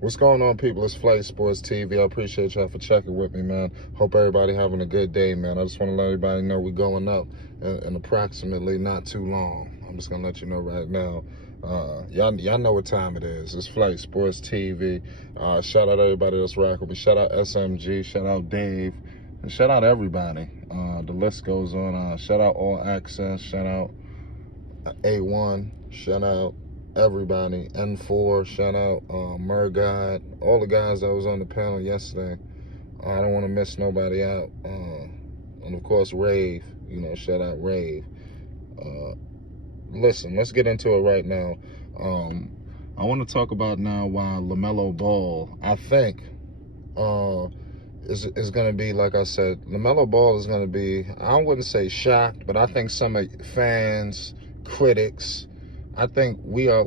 What's going on, people? It's Flight Sports TV. I appreciate y'all for checking with me, man. Hope everybody having a good day, man. I just want to let everybody know we're going up in approximately not too long. I'm just going to let you know right now. Y'all know what time it is. It's Flight Sports TV. Shout out everybody that's rocking with me. Shout out SMG. Shout out Dave. And shout out everybody. The list goes on. Shout out All Access. Shout out A1. Shout out everybody. N4. Shout out Murgod. All the guys that was on the panel yesterday. I don't want to miss nobody out. And of course, Rave. Shout out Rave. Listen, let's get into it right now. I want to talk about now why Lamelo Ball, I think, is going to be, like I said, Lamelo Ball is going to be, I wouldn't say shocked, but I think some fans, critics, I think we might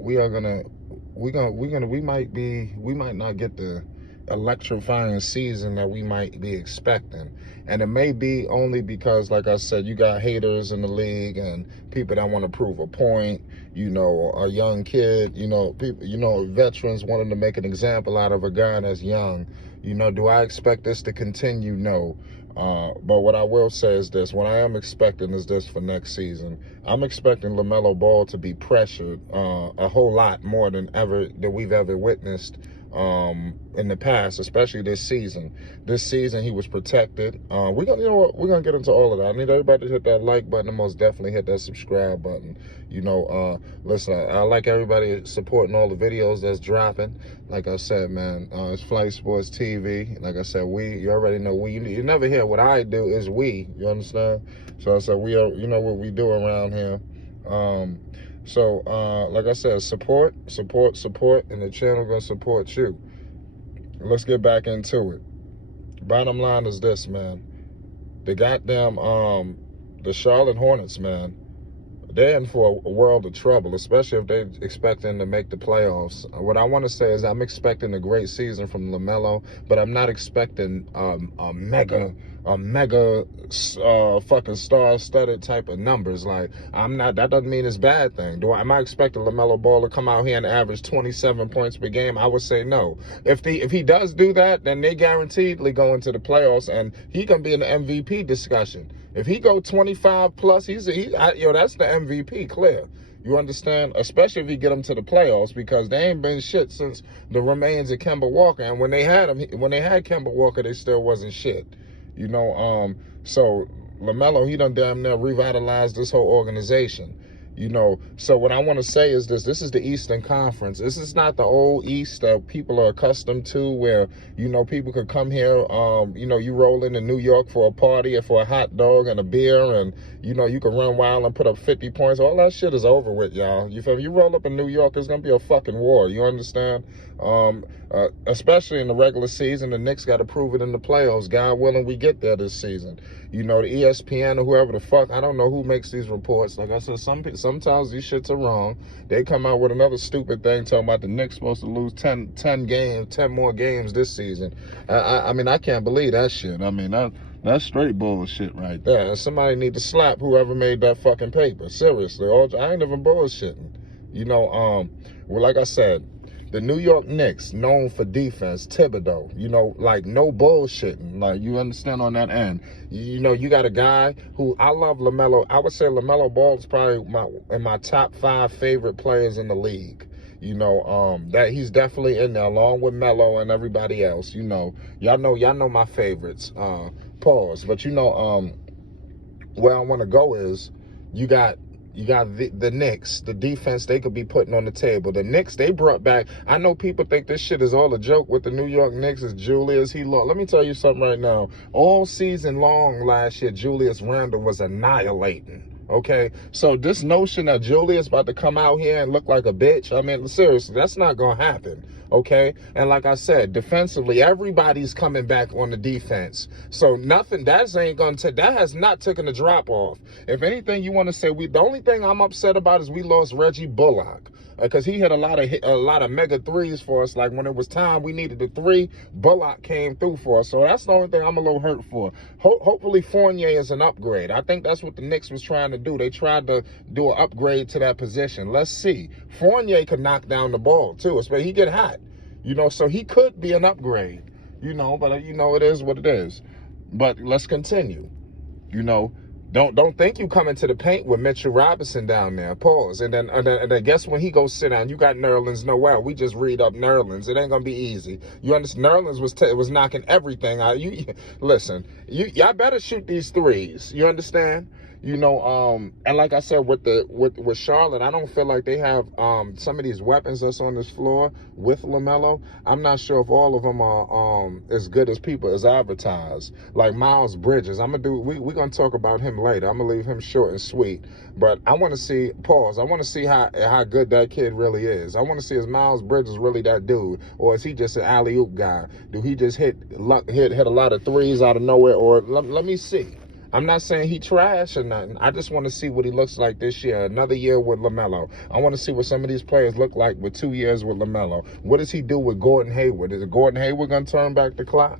not get the electrifying season that we might be expecting. And it may be only because, like I said, you got haters in the league and people that want to prove a point, a young kid, people, veterans wanting to make an example out of a guy that's young. Do I expect this to continue? No. But what I will say is this. What I am expecting is this for next season. I'm expecting LaMelo Ball to be pressured a whole lot more than we've ever witnessed in the past, especially this season. This season, he was protected. We're gonna get into all of that. I need everybody to hit that like button and most definitely hit that subscribe button. Listen, I like everybody supporting all the videos that's dropping. Like I said, man, it's Flight Sports TV. Like I said, you already know you never hear what I do is we. You understand? So I said we are. You know what we do around here. So, like I said, support, and the channel gonna support you. Let's get back into it. Bottom line is this, man. The goddamn, the Charlotte Hornets, man, they're in for a world of trouble, especially if they're expecting to make the playoffs. What I want to say is I'm expecting a great season from LaMelo, but I'm not expecting a mega fucking star-studded type of numbers. Like, that doesn't mean it's a bad thing. Am I expecting LaMelo Ball to come out here and average 27 points per game? I would say no. If he does do that, then they guaranteedly go into the playoffs, and he can be in the MVP discussion. If he go 25 plus, that's the MVP, clear. You understand? Especially if he get him to the playoffs, because they ain't been shit since the remains of Kemba Walker. And when they had Kemba Walker, they still wasn't shit. So LaMelo, he done damn near revitalized this whole organization. So what I want to say is this is the Eastern Conference. This is not the old East that people are accustomed to, where, people could come here, you roll into New York for a party or for a hot dog and a beer, and, you can run wild and put up 50 points. All that shit is over with, y'all. You feel me? You roll up in New York, it's going to be a fucking war. You understand? Especially in the regular season, the Knicks got to prove it in the playoffs. God willing, we get there this season. The ESPN or whoever the fuck, I don't know who makes these reports. Like I said, sometimes these shits are wrong. They come out with another stupid thing talking about the Knicks supposed to lose 10 more games this season. I mean, I can't believe that shit. I mean, that's straight bullshit right there. Somebody need to slap whoever made that fucking paper. Seriously, I ain't even bullshitting. Well, like I said, the New York Knicks, known for defense, Thibodeau, like no bullshitting. Like, you understand on that end. You got a guy who, I love LaMelo. I would say LaMelo Ball is probably in my top 5 favorite players in the league. That he's definitely in there along with Melo and everybody else. Y'all know my favorites. Pause. But where I want to go is you got the Knicks, the defense they could be putting on the table. The Knicks, they brought back, I know people think this shit is all a joke with the New York Knicks, is Julius. Let me tell you something right now. All season long last year, Julius Randle was annihilating. Okay, so this notion that Julius about to come out here and look like a bitch, I mean, seriously, that's not gonna happen. Okay, and like I said, defensively, everybody's coming back on the defense. So that has not taken a drop off. If anything, you want to say the only thing I'm upset about is we lost Reggie Bullock. Because he hit a lot of mega threes for us. Like, when it was time we needed the 3, Bullock came through for us. So that's the only thing I'm a little hurt for. Hopefully Fournier is an upgrade. I think that's what the Knicks was trying to do. They tried to do an upgrade to that position. Let's see. Fournier could knock down the ball too, especially he get hot. You know, so he could be an upgrade, you know, but, you know, it is what it is. But let's continue. You know, don't think you come into the paint with Mitchell Robinson down there. Pause. And then guess when he goes sit down, you got Nerlens Noel. We just read up Nerlens. It ain't gonna be easy. You understand? Nerlens was knocking everything out. You listen. Y'all better shoot these threes. You understand? You know, and like I said, with Charlotte, I don't feel like they have some of these weapons that's on this floor with Lamelo. I'm not sure if all of them are as good as people as advertised. Like Miles Bridges, we're gonna talk about him later. I'm gonna leave him short and sweet. But I want to see, pause. I want to see how good that kid really is. I want to see, is Miles Bridges really that dude, or is he just an alley-oop guy? Do he just hit a lot of threes out of nowhere? Or let me see. I'm not saying he trash or nothing. I just want to see what he looks like this year. Another year with Lamelo. I want to see what some of these players look like with 2 years with Lamelo. What does he do with Gordon Hayward? Is Gordon Hayward going to turn back the clock?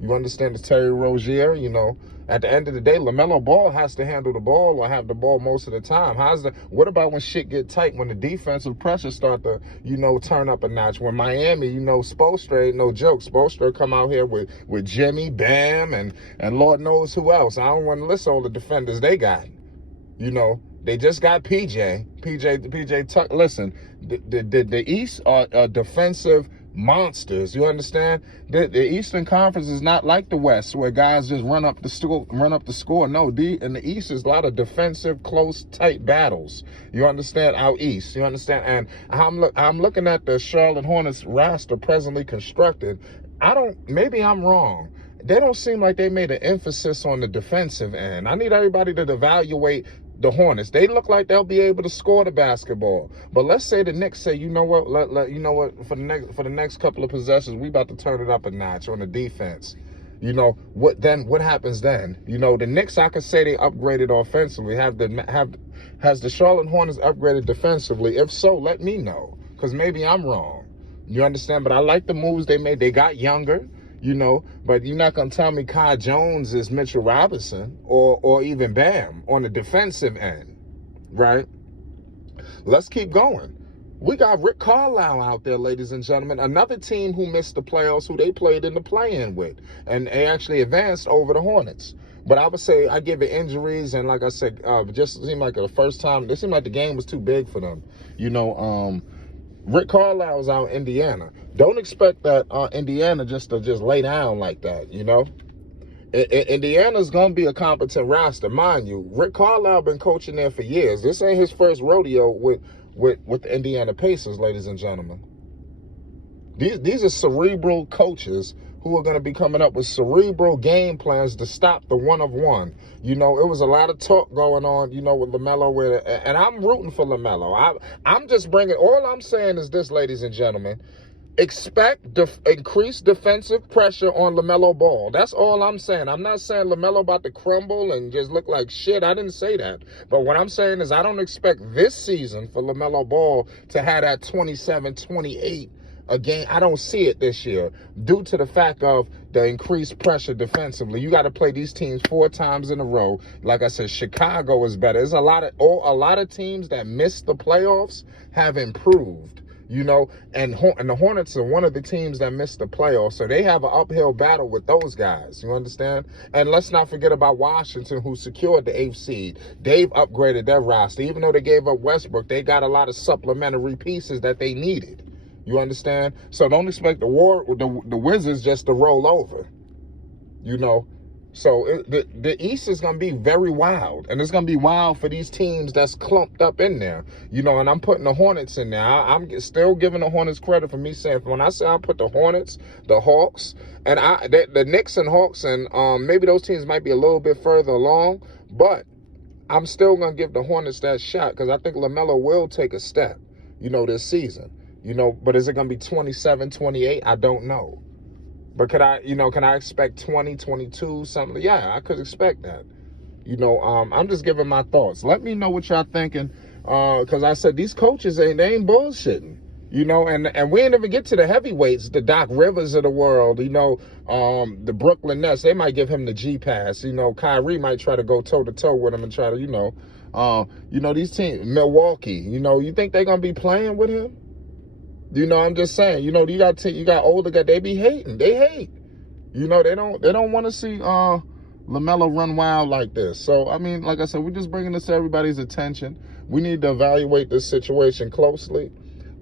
You understand, the Terry Rozier, you know. At the end of the day, LaMelo Ball has to handle the ball or have the ball most of the time. What about when shit get tight, when the defensive pressure start to, you know, turn up a notch? When Miami, you know, Spoelstra ain't no joke. Spoelstra come out here with Jimmy, Bam, and Lord knows who else. I don't want to list all the defenders they got. You know, they just got PJ Tuck. Listen, the East are defensive monsters. You understand? The Eastern Conference is not like the West, where guys just run up the score. No, in the East is a lot of defensive, close, tight battles. You understand? Out East. You understand? And I'm looking at the Charlotte Hornets roster presently constructed. Maybe I'm wrong. They don't seem like they made an emphasis on the defensive end. I need everybody to evaluate the Hornets. They look like they'll be able to score the basketball. But let's say the Knicks say, you know what, you know what, for the next couple of possessions, we about to turn it up a notch on the defense. You know, what happens then? You know, the Knicks, I could say they upgraded offensively. Has the Charlotte Hornets upgraded defensively? If so, let me know, because maybe I'm wrong. You understand? But I like the moves they made. They got younger. You know, but you're not going to tell me Kai Jones is Mitchell Robinson or even Bam on the defensive end, right? Let's keep going. We got Rick Carlisle out there, ladies and gentlemen, another team who missed the playoffs, who they played in the play-in with, and they actually advanced over the Hornets. But I would say I give it injuries, and like I said, just seemed like the first time, it seemed like the game was too big for them. You know, Rick Carlisle was out in Indiana. Don't expect that Indiana just to lay down like that, you know. Indiana's going to be a competent roster. Mind you, Rick Carlisle been coaching there for years. This ain't his first rodeo with the Indiana Pacers, ladies and gentlemen. These are cerebral coaches who are going to be coming up with cerebral game plans to stop the one-of-one. You know, it was a lot of talk going on, you know, with LaMelo, and I'm rooting for LaMelo. I'm just all I'm saying is this, ladies and gentlemen. Expect increased defensive pressure on LaMelo Ball. That's all I'm saying. I'm not saying LaMelo about to crumble and just look like shit. I didn't say that. But what I'm saying is I don't expect this season for LaMelo Ball to have that 27, 28 a game. I don't see it this year due to the fact of the increased pressure defensively. You got to play these teams 4 times in a row. Like I said, Chicago is better. There's a lot of teams that missed the playoffs have improved. You know, and the Hornets are one of the teams that missed the playoffs, so they have an uphill battle with those guys. You understand? And let's not forget about Washington, who secured the 8th seed. They've upgraded their roster. Even though they gave up Westbrook, they got a lot of supplementary pieces that they needed. You understand? So don't expect the Wizards just to roll over. You know? So the East is going to be very wild, and it's going to be wild for these teams that's clumped up in there, you know, and I'm putting the Hornets in there. I'm still giving the Hornets credit for me saying, when I say I put the Hornets, the Hawks, and the Knicks and Hawks, and maybe those teams might be a little bit further along, but I'm still going to give the Hornets that shot because I think LaMelo will take a step, you know, this season, you know, but is it going to be 27, 28? I don't know. But can I expect 20, 22, something? Yeah, I could expect that. You know, I'm just giving my thoughts. Let me know what y'all thinking. Because I said these coaches, they ain't bullshitting. You know, and we ain't even get to the heavyweights, the Doc Rivers of the world, you know, the Brooklyn Nets, they might give him the G pass. You know, Kyrie might try to go toe-to-toe with him and try to, you know, these teams, Milwaukee, you know, you think they're going to be playing with him? You know, I'm just saying, you know, you got older guys, they be hating. They hate. You know, they don't want to see Lamelo run wild like this. So, I mean, like I said, we're just bringing this to everybody's attention. We need to evaluate this situation closely.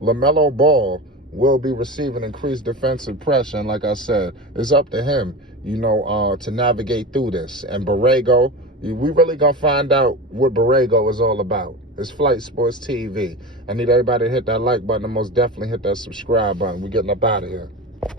Lamelo Ball will be receiving increased defensive pressure. And like I said, it's up to him, you know, to navigate through this. And Borrego, we really going to find out what Borrego is all about. It's Flight Sports TV. I need everybody to hit that like button and most definitely hit that subscribe button. We're getting up out of here.